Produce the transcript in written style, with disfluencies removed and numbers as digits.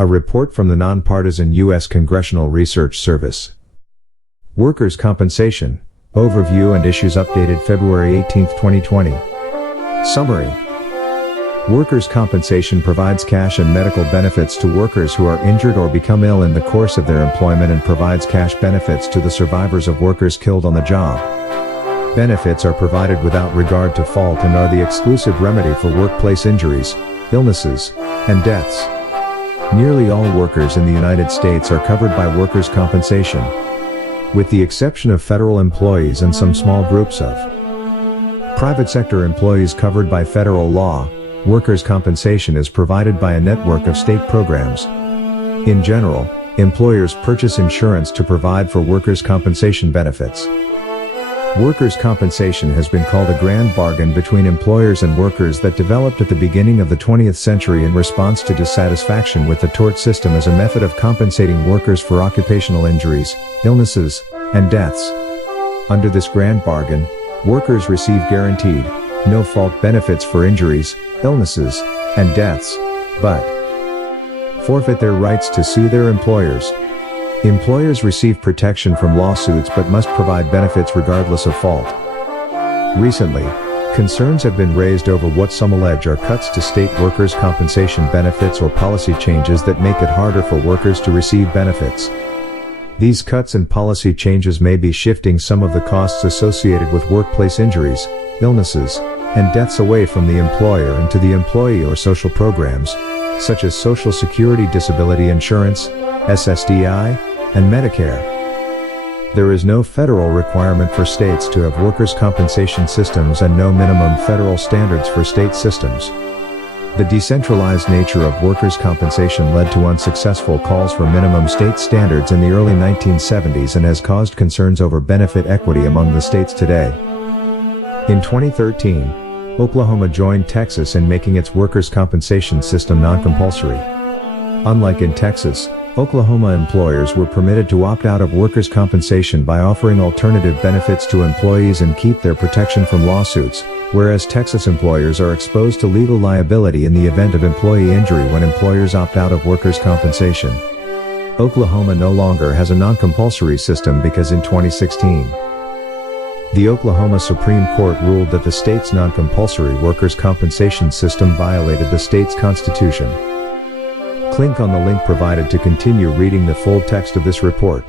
A report from the Nonpartisan U.S. Congressional Research Service. Workers' Compensation, Overview and Issues updated February 18, 2020. Summary. Workers' compensation provides cash and medical benefits to workers who are injured or become ill in the course of their employment and provides cash benefits to the survivors of workers killed on the job. Benefits are provided without regard to fault and are the exclusive remedy for workplace injuries, illnesses, and deaths. Nearly all workers in the United States are covered by workers' compensation, with the exception of federal employees and some small groups of private sector employees covered by federal law. Workers' compensation is provided by a network of state programs. In general, employers purchase insurance to provide for workers' compensation benefits. Workers' compensation has been called a grand bargain between employers and workers that developed at the beginning of the 20th century in response to dissatisfaction with the tort system as a method of compensating workers for occupational injuries, illnesses, and deaths. Under this grand bargain, workers receive guaranteed, no-fault benefits for injuries, illnesses, and deaths, but forfeit their rights to sue their employers. Employers receive protection from lawsuits but must provide benefits regardless of fault. Recently, concerns have been raised over what some allege are cuts to state workers' compensation benefits or policy changes that make it harder for workers to receive benefits. These cuts and policy changes may be shifting some of the costs associated with workplace injuries, illnesses, and deaths away from the employer and to the employee or social programs, such as Social Security Disability Insurance, SSDI, and Medicare. There is no federal requirement for states to have workers' compensation systems and no minimum federal standards for state systems. The decentralized nature of workers' compensation led to unsuccessful calls for minimum state standards in the early 1970s and has caused concerns over benefit equity among the states today. In 2013, Oklahoma joined Texas in making its workers' compensation system non-compulsory. Unlike in Texas, Oklahoma employers were permitted to opt out of workers' compensation by offering alternative benefits to employees and keep their protection from lawsuits, whereas Texas employers are exposed to legal liability in the event of employee injury when employers opt out of workers' compensation. Oklahoma no longer has a non-compulsory system because in 2016, the Oklahoma Supreme Court ruled that the state's non-compulsory workers' compensation system violated the state's constitution. Click on the link provided to continue reading the full text of this report.